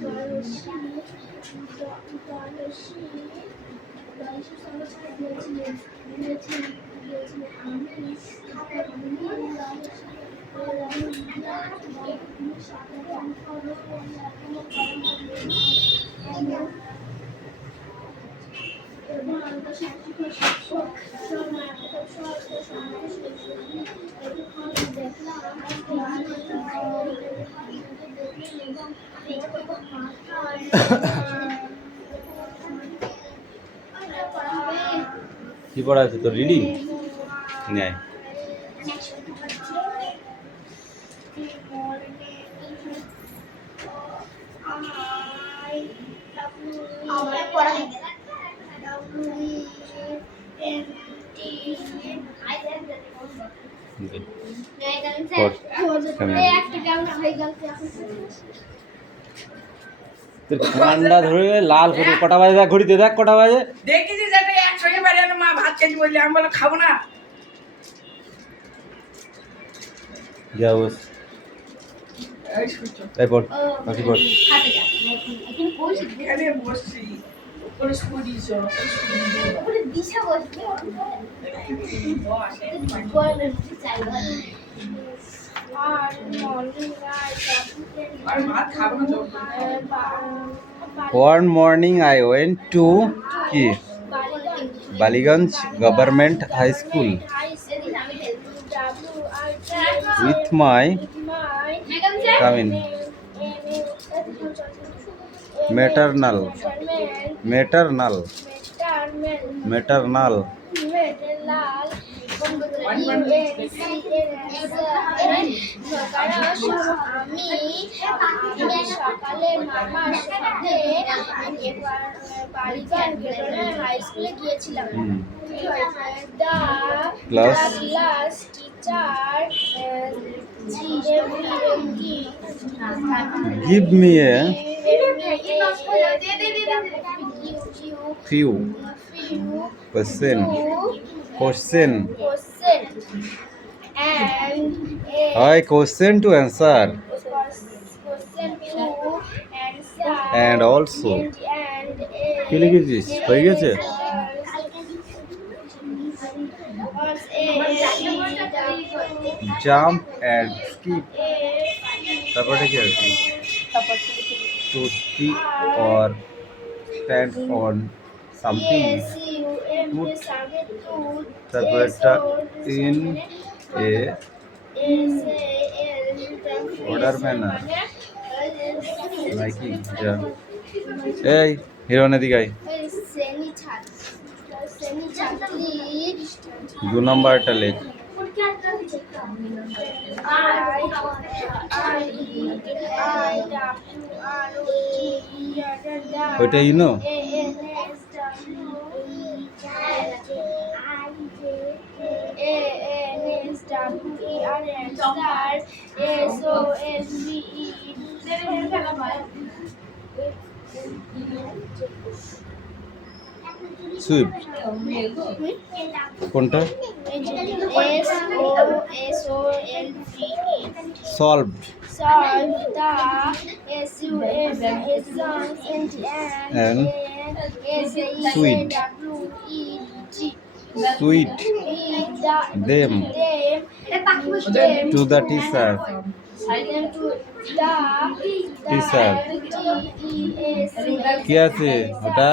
কি পড়া আছে তোর? রিডিং নাই? ঠান্ডা ধরে লাল করে কটা বাজে? দেখ ঘড়িতে, দেখ কটা বাজে। দেখেছি যেটা একসঙ্গে বাড়ি আনো, মা ভাত খেয়েছি বললি, আমি বলে খাবো না। তাই পড়, বাকি পড়। এখানে বসছি, ওপরে scooty One morning I went to কি Ballygunge government high school with my maternal সকালে মামার সাথে বালিগঞ্জ হাই স্কুলে গিয়েছিলাম। Class teacher give me a few question to answer and also কি লিখেছিস? হয়ে গেছে? jump and skip, তারপরে কি আছে? to speak or stand on something, তারপরে in a order manner, Likee যা। এই হিরোনে দিগাই 2 নাম্বারটা লেখ। ওইটা ইনো সুইফট কোনটা? Solved and sweet them to the teacher কি আছে ওটা?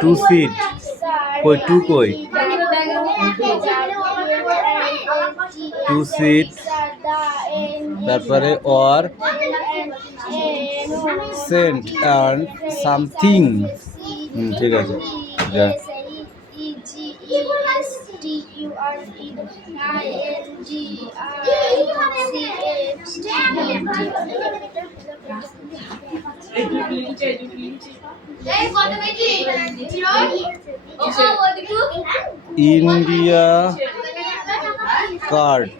টু সিট কই? টু কই? টু সিট, তারপরে অর সেন্ট অ্যান্ড সামথিং। ঠিক আছে যা। India card,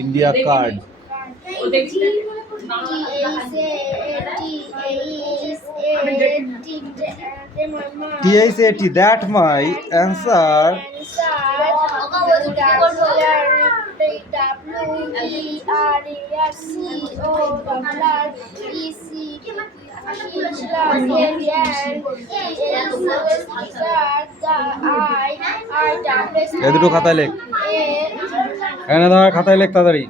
India card. TICAT, that my answer. এ দুটো খাতায় লেখ, এনে ধর খাতায় লেখ তাড়াতাড়ি।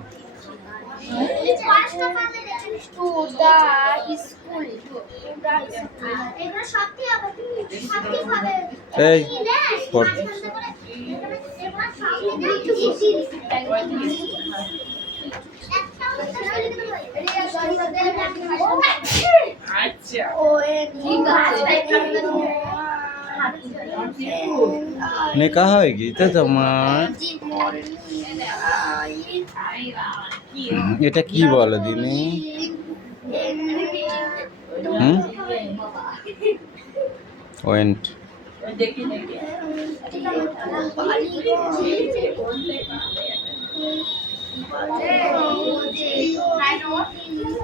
এই পড়। আচ্ছা নেকা হয় কি তো তোমার? এটা কি বলো দিনি? ওয়েন্ট। দেখি দেখি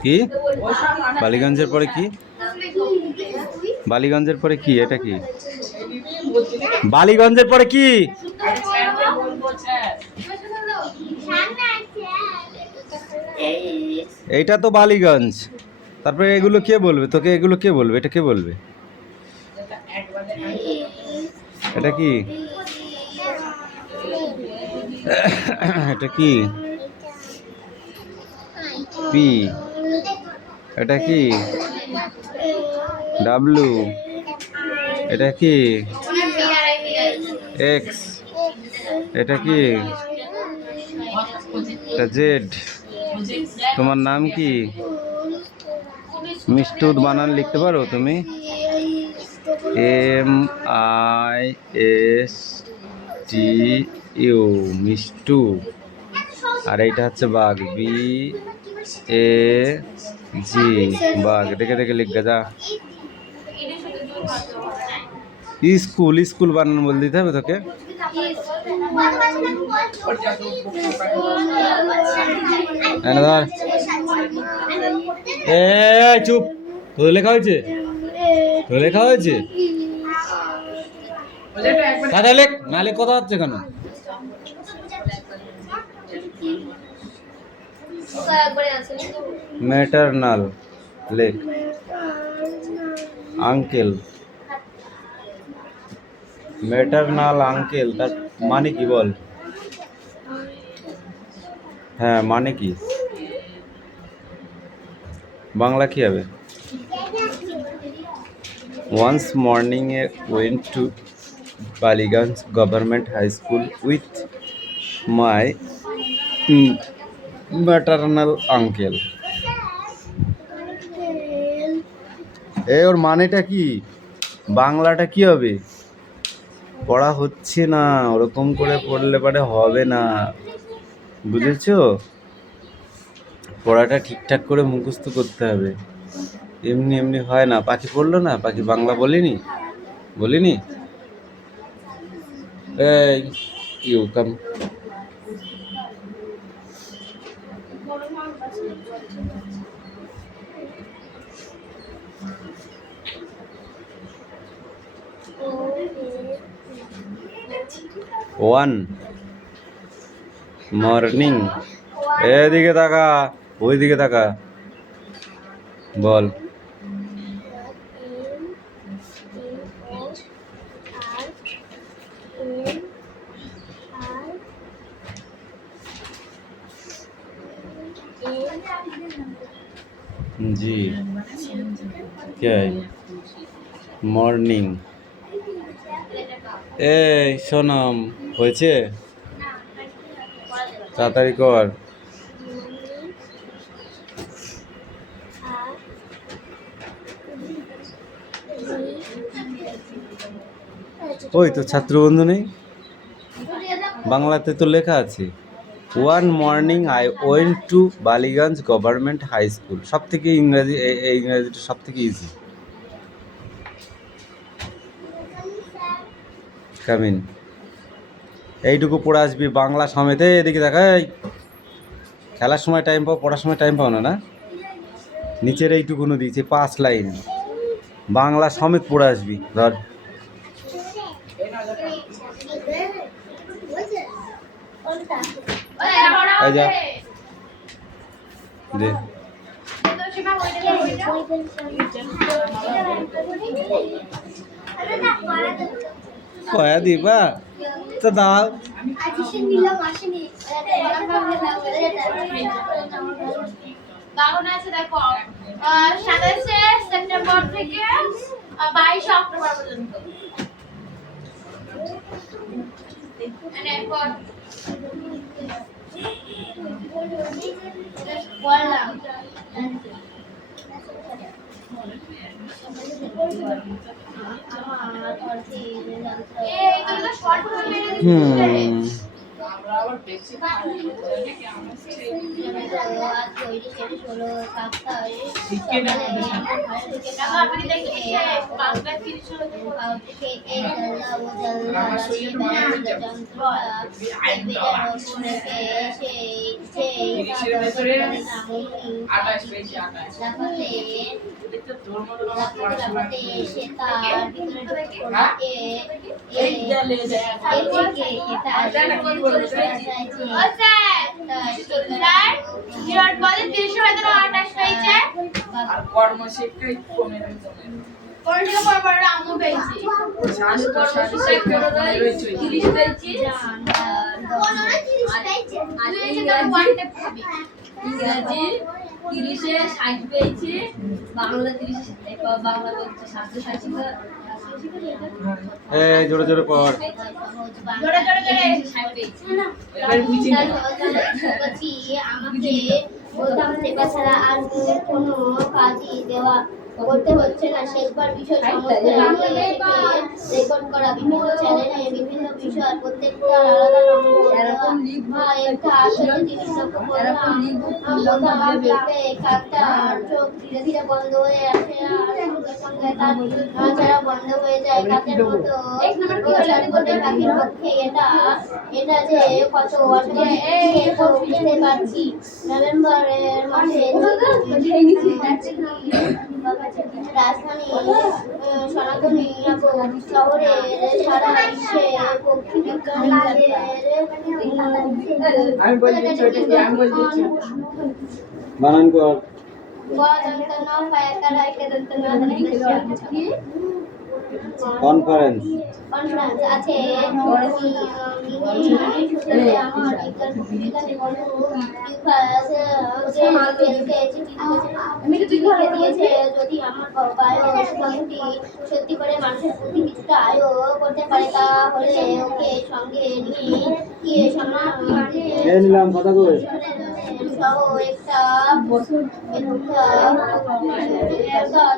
কি বালিগঞ্জের পরে কি? বালিগঞ্জের পরে কি? এটা কি বালিগঞ্জের পরে কি? এইটা তো বালিগঞ্জ। তারপরে এগুলো কে বলবে তোকে? এগুলো কে বলবে? এটা কে বলবে? এটা কি? এটা কি? পি। এটা কি? ডাব্লু। এটা কি? এক্স। এটা কি? এটা জেড। তোমার নাম কি? মিষ্টু বানান লিখতে পারো তুমি? MISTU মিষ্টু। আর এইটা হচ্ছে বাঘ, BAG বাঘ। দেখে দেখে লিখবে যা। স্কুল, স্কুল বানান বলে দিতে হবে তোকে। চুপ, তোদের লেখা হয়েছে? তোর লেখা হয়েছে? কাদা লেখ, না লেখ কথা হচ্ছে কেন? ম্যাটারনাল লেখ। আঙ্কেল, ম্যাটারনাল আঙ্কেল, তার মানে কি বল? হ্যাঁ মানে কি? বাংলা কি হবে? Once morning I went to Baliganj Government High School with my maternal uncle. ওর মানেটা কি? বাংলাটা কি হবে? পড়া হচ্ছে না, ওরকম করে পড়লে পরে হবে না, বুঝেছো? পড়াটা ঠিকঠাক করে মুখস্থ করতে হবে, এমনি এমনি হয় না। পাখি পড়লো না? পাখি বাংলা বলিনি? এই ইউ কাম। One morning. এদিকে তাকা, ওইদিকে তাকা, বল। জি কে? মর্নিং। এই সোনম, হয়েছে? তাড়াতাড়ি কর। ওই তো ছাত্র বন্ধু নেই? বাংলাতে তো লেখা আছে one morning I went to Ballygunge government high school. সব থেকে ইংরাজি, এই ইংরাজিটা সব থেকে ইজি। কামিন, এইটুকু পড়ে আসবি বাংলা সমেত। এদিকে দেখাই, খেলার সময় টাইম পাও, পড়ার সময় টাইম পাও না? না, নিচের এইটুকুনো দিয়েছে 5 লাইন, বাংলা সমেত পড়ে আসবি। ধর ওটা এই যা দে কয়া দিবা তো দাও বাগান আছে দেখো 27শে সেপ্টেম্বর থেকে 22শে অক্টোবর পর্যন্ত। এরপর বললাম এইগুলো শর্ট করে আমরা আবার বেশি কর্মশিক্ষা কমে আমু পেয়েছি ইংরাজি 30-এ 60 পেয়েছি, বাংলা 30 বাংলা বলছি 60 এই জোরে জোরে পড় জোরে জোরে জোরে 60 পেয়েছি। এবার বুঝি আমাকে বলতাম পেপার ছাড়া আর কোনো কাজই দেওয়া করতে হচ্ছে না। শেষবার বিষয় সমস্ত রেকর্ড করা বিভিন্ন চ্যানেলে বিভিন্ন বিষয় প্রত্যেকটা আলাদা নম্বর একটা আসলে জিনিস লক্ষ্য করলাম একটা চোখ ধীরে ধীরে বন্ধ হয়ে আসে আর সঙ্গে সঙ্গে তার ছাড়া বন্ধ হয়ে যায় কাকের মতো পাখির পক্ষে এটা যে কত বুঝতে পারছি। নভেম্বরের মাসে রাজধানী সনাতনী শহরের সারা বিশ্বে পক্ষী বানান কর কনফারেন্স আছে যদি আমার বায়োটি সত্যি করে মানুষের প্রতি কিছুটা আয়ও করতে পারে তাহলে ওকে সঙ্গে নিয়ে নিলাম কথা কই সহ একটা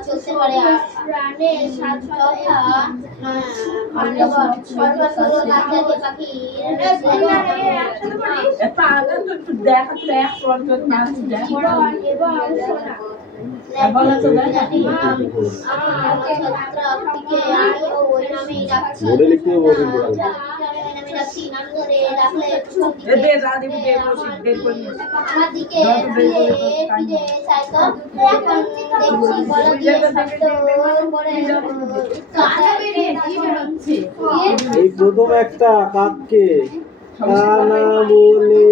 চলতে পারে প্রাণের সাত কথা আমার দিকে এই প্রথম একটা কাককে কানা বলে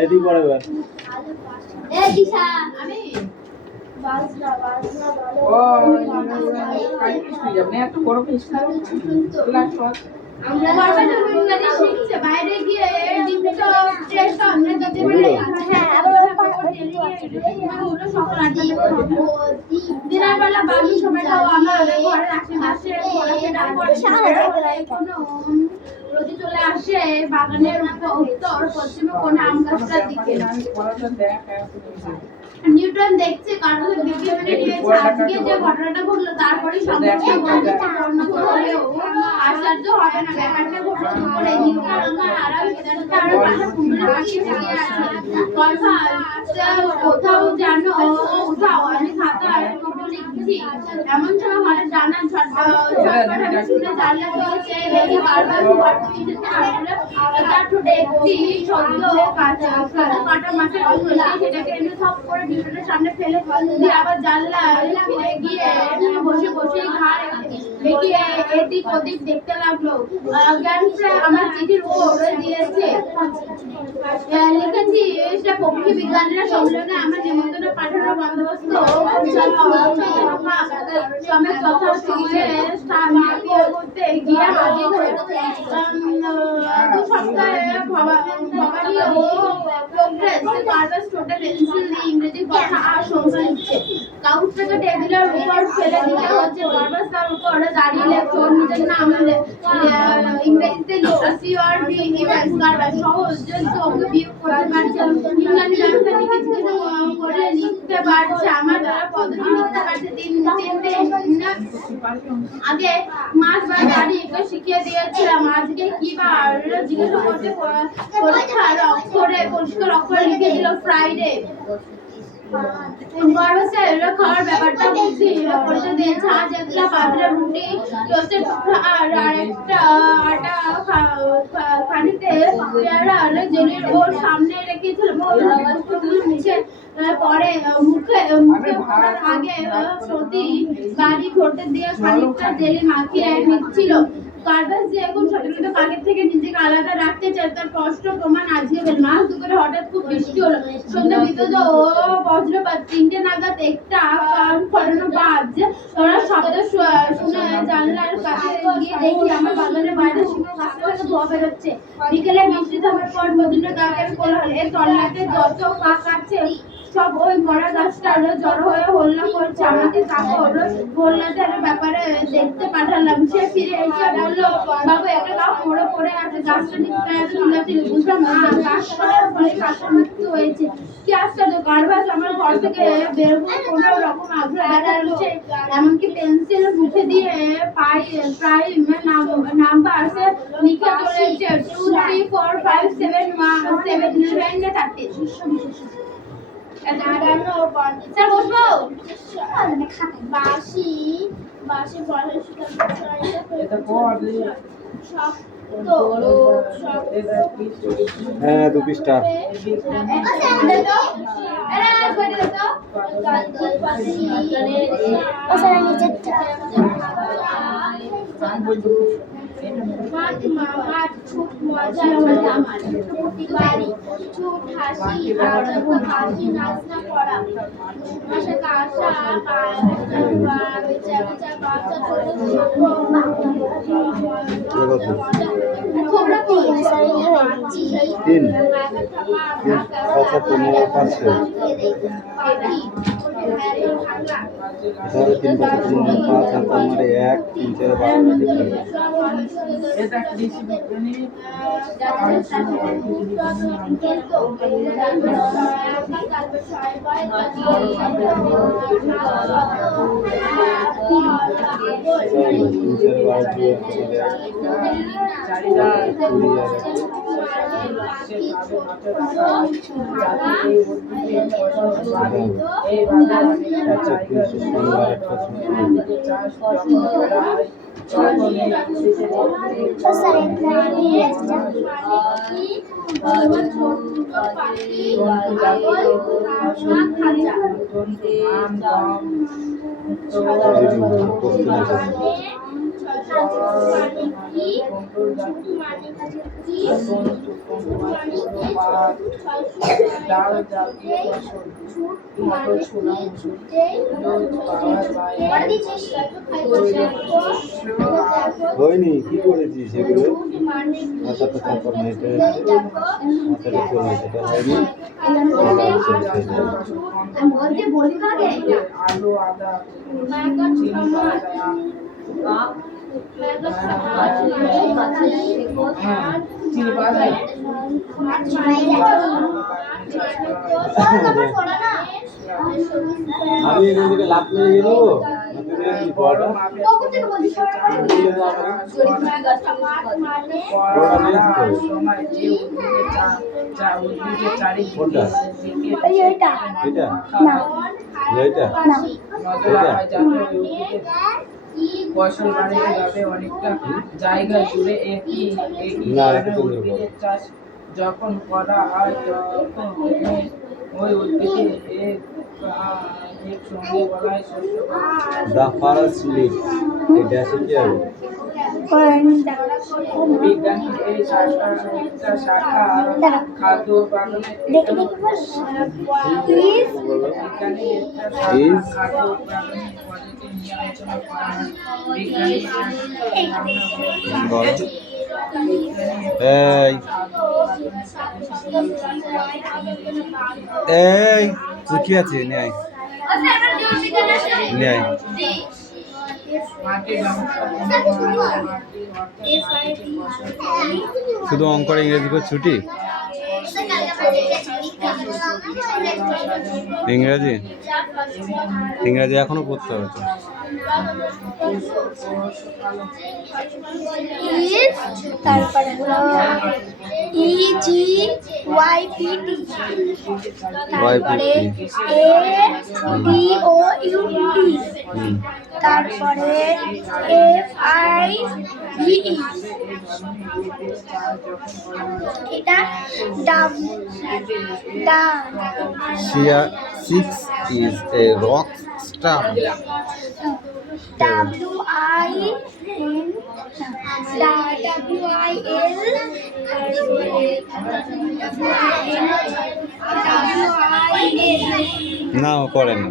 এটি পড়ে বাইরে গিয়ে দিনের বেলা বাকি সময়টা আমাদের ঘরের আশেপাশে রোদি চলে আসে বাগানের উত্তর পশ্চিমে কোন আম গাছটার দিকে। নিউটন দেখছে কারণে 20 মিনিট হয়েছে আজকে যে ঘটনাটা ঘটলো তারপরে সমস্ত আশ্চর্য হবে না ব্যাপারটা ঘটলো করে নিউটন আরাম তার পাশে কুমড়ো পাখি থেকে আছে কোথাও জানো উঠাও আমি খাতা আর নোট লিখব ভাবছি এমন সময় হঠাৎ জানার ঝটপট শুনে জানলা খুলেছে দেখি বারবার ঘর থেকে আসলে তার ঠোঁটে একটি শব্দ কাটা মাছের অংশ সেটাকে এনে থপ করে বিছানার সামনে ফেলে দিয়ে আবার জানলা ফিরে গিয়ে বসে বসে ঘাড় এগিয়ে এদিক ওদিক দেখতে লাগলো। জ্ঞান প্রায় আমার চিঠির উপর দিয়েছে, লিখেছি এটা পক্ষী বিজ্ঞানীরা সম্মেলনে আমার নিমন্ত্রণ পাঠানোর বন্দোবস্ত সমেত কথা সময়ে স্থান করতে গিয়ে হাজির হয়ে 2 সপ্তাহে ভবানী ও প্রোগ্রেস কার্ভাস টোটাল পেন্সিল দিয়ে ইংরেজি কথা আর সংখ্যা লিখছে। কাউন্টারকে টেবিলের উপর ফেলে দিতে হচ্ছে। কার্ভাস তার উপর দাঁড়িয়ে লেখছে ওর নিজের নাম ইংরেজিতে CRV ইভেন্টস কার্ভাস সহজ তো ওকে বিয়োগ করতে পারছে, ইংল্যান্ড ব্যবস্থা লিখে জিজ্ঞাসা করে লিখতে পারছে, আমার দ্বারা পদ্ধতি লিখতে পারছে। 3 দিন আগে মাস বা তারিখ শিখিয়ে দিয়েছিলাম, আজকে কি বার জিজ্ঞাসা করতে পরীক্ষার অক্ষরে পরিষ্কার অক্ষরে লিখে দিল ফ্রাইডে। গরমের খাওয়ার ব্যাপারটা বুঝি করতে দিয়েছে। আজ একটা পাতলা রুটি টোস্টের টুকরা আর একটা আটা খানিতে পেয়ারা আর জেলির ওর সামনে রেখেছিল। মুছে পরে মুখে পড়ার আগে প্রতি বাড়ি ঘটে দিয়ে খানিকটা জেলি মাখিয়ে নিচ্ছিল। কার্ভাস যে এখন ছোটখাটো কাকের থেকে নিজেকে আলাদা রাখতে চায় তার স্পষ্ট প্রমাণ আজকে পেল। মাস দুপুরে হঠাৎ খুব বৃষ্টি হলো, সন্ধ্যা বিদ্যুৎ ও বজ্রপাত। 3টে নাগাদ একটা কান ফলানো বাজ ওরা শব্দ শুনে জানলার কাছে গিয়ে দেখি আমার বাগানের বাইরে সিংহ গাছ থেকে ধোয়া বেরোচ্ছে। বিকেলে বৃষ্টি থামার পর প্রচন্ড কাকের কোলাহল। এর তল্লাটে যত কাক আছে সব ওই মরা গাছটার জড়ো হয়ে হল্লা করছে। আমাকে কাপড় গোল্লাটার ব্যাপারে দেখতে পাঠালাম। সে ফিরে এসে বললো, বাবু একটা কাক মরে পড়ে আছে, গাছটা নিশ্চয় ছিল। বুঝলাম গাছ পড়ার ফলে কাকের মৃত্যু হয়েছে। কি আশ্চর্য! কার্ভাস আমার ঘর থেকে বেরোবো কোনো রকম আগ্রহ দেখাচ্ছে, এমনকি পেন্সিল মুখে দিয়ে প্রাইম নাম্বার লিখে চলেছে 2 3 4 5 7 স্যার বসবো। বাসি হ্যাঁ 2 পৃষ্ঠা তিন আচ্ছা 15 500 তাহলে 3 5 15 5 আর তোমার 1 3 4 12 এটা কৃষি বিজ্ঞানী হয়নি কি করেছিস সেগুলো আচ্ছা তারপর না এটা মাথাটা চলবে সেটা হয়নি বলি কাকে আলু আদা চিনি পাওয়া যায় আমি এখান থেকে লাভ মেরে গিয়ে দেবো এটা নজরা হয় যাতে ওই উদ্ভিদের ফসল বাড়িতে যাবে অনেকটা জায়গা জুড়ে উদ্ভিদের চাষ যখন করা হয় তখন ওই উদ্ভিদে একসঙ্গে বলা হয় শস্য বর্ণ। দা ফারাস লিপ এটা আছে কি হবে? বিজ্ঞানের এই একটা শাখা খাদ্য উৎপাদনের বিজ্ঞানের একটা শাখা খাদ্য উৎপাদনের পদ্ধতি নিয়ে আলোচনা করা হয়। বিজ্ঞানের বলো। এই তুই কি আছে নিয়ে আয় নিয়ে আয়। শুধু অঙ্ক আর ইংরেজি করে ছুটি? ইংরাজি ইংরাজি এখনো পড়তে হবে তো। তারপরে হলো EGYPT, তারপরে ADOUT, তারপরে FIVE, এটা Shia 6 is a rock star. না ও পড়ে না।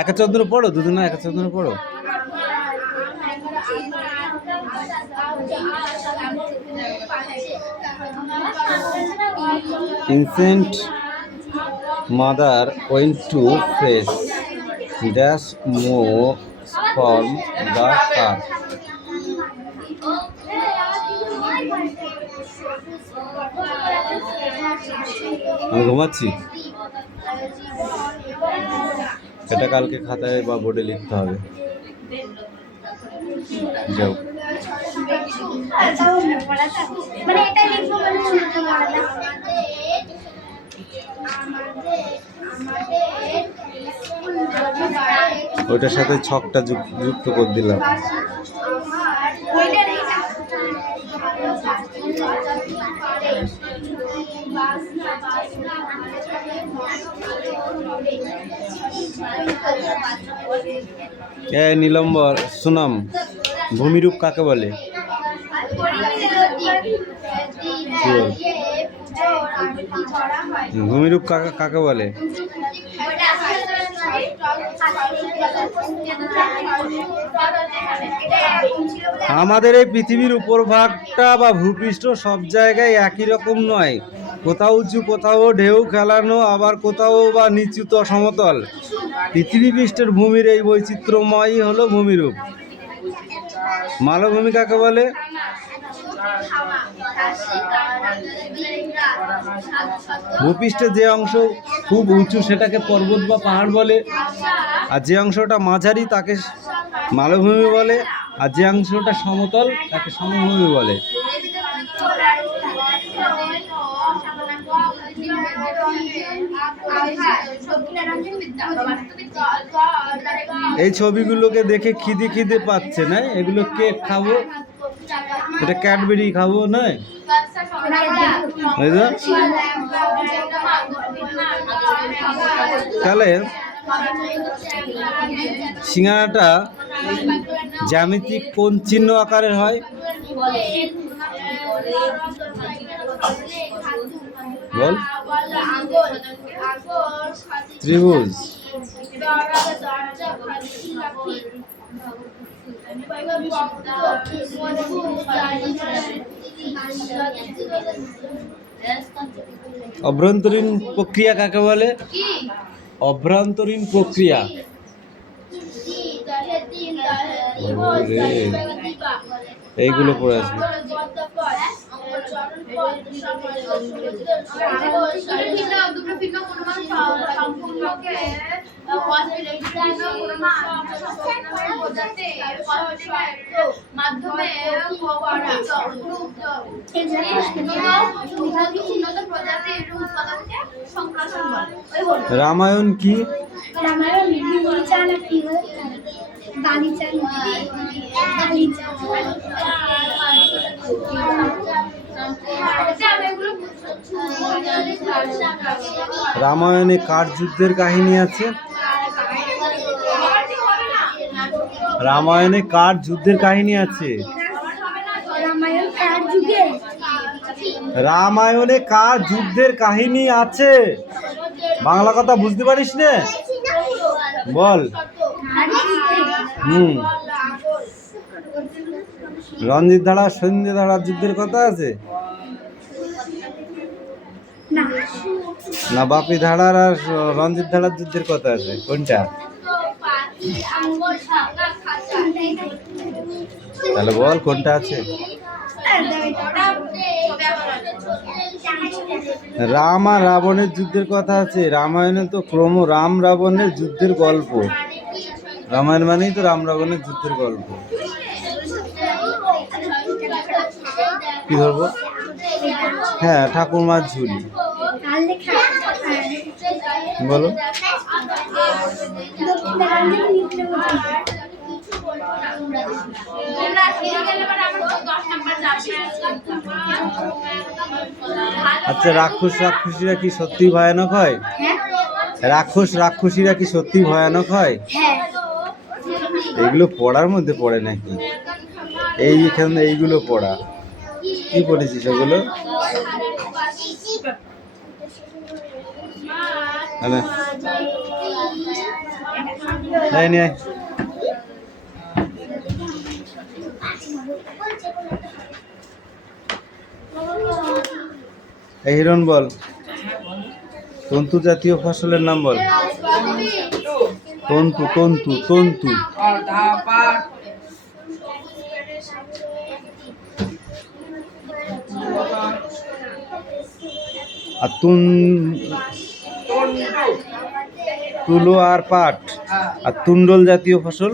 একা চন্দ্র পড়ো, দুদিন না একা চন্দ্র পড়ো। Ancient mother went to fetch dash more from the car. আমি ঘুমাচ্ছি, এটা কালকে খাতায় বা বোর্ডে লিখতে হবে। যাও মানে এটাই লিখবো মানে শুনতে পারবে। ওইটার সাথে ছকটা যুক্ত করে দিলাম। নীলম্বর সুনাম, ভূমিরূপ কাকে বলে? ভূমিরূপ কাকে বলে? আমাদের এই পৃথিবীর উপরভাগটা বা ভূপৃষ্ঠ সব জায়গায় একই রকম নয়, কোথাও উঁচু, কোথাও ঢেউ খেলানো, আবার কোথাও বা নিচুত সমতল। পৃথিবী পৃষ্ঠের ভূমির এই বৈচিত্র্যময়ই হলো ভূমিরূপ। মালভূমি কাকে বলে? ভূপৃষ্ঠে যে অংশ খুব উঁচু সেটাকে পর্বত বা পাহাড় বলে, আর যে অংশটা মাঝারি তাকে মালভূমি বলে, আর যে অংশটা সমতল তাকে সমভূমি বলে। এই ছবিগুলোকে দেখে খিদে খিদে পাচ্ছে না? এগুলো কেক খাবো, এটা ক্যাডবেরি খাবো নয়? তাহলে সিঙ্গারাটা জ্যামিতিক কোন চিহ্ন আকারের হয়? বল। ত্রিভুজ। অভ্যন্তরীণ প্রক্রিয়া কাকে বলে? অভ্যন্তরীণ প্রক্রিয়া। এইগুলো পড়ে আসবে। রামায়ণ কি? চান আর কি বলে বালি চান বালি চান রামায়ণে কার যুদ্ধের কাহিনী আছে? রামায়ণে কার যুদ্ধের কাহিনী আছে? রামায়ণ কার যুগে রামায়ণে কার যুদ্ধের কাহিনী আছে? বাংলা কথা বুঝতে পারিস না? বল। রঞ্জিত ধারা সন্ধ্যে ধারার যুদ্ধের কথা আছে না না? বাপি ধারার আর রঞ্জিত ধারার যুদ্ধের কথা আছে, কোনটা? তাহলে বল কোনটা আছে? রাম আর রাবণের যুদ্ধের কথা আছে। রামায়ণে তো ক্রম রাম রাবণের যুদ্ধের গল্প। রামায়ণ মানেই তো রাম রাবণের যুদ্ধের গল্প। কি ধরবো? হ্যাঁ, ঠাকুরমার ঝুলি। বলো। আচ্ছা, রাক্ষস রাক্ষসীরা কি সত্যি ভয়ানক হয়? রাক্ষস রাক্ষসীরা কি সত্যি ভয়ানক হয়? এগুলো পড়ার মধ্যে পড়ে নাকি? এইখানে এইগুলো পড়া। কি পড়েছিস ওগুলো? হ্যাঁ, নিয়ে এই হিরণ বল, তন্তু জাতীয় ফসলের নাম বল। তন্তু তন্তু তন্তু আর তুলো আর পাট। আর তুন্ডল জাতীয় ফসল?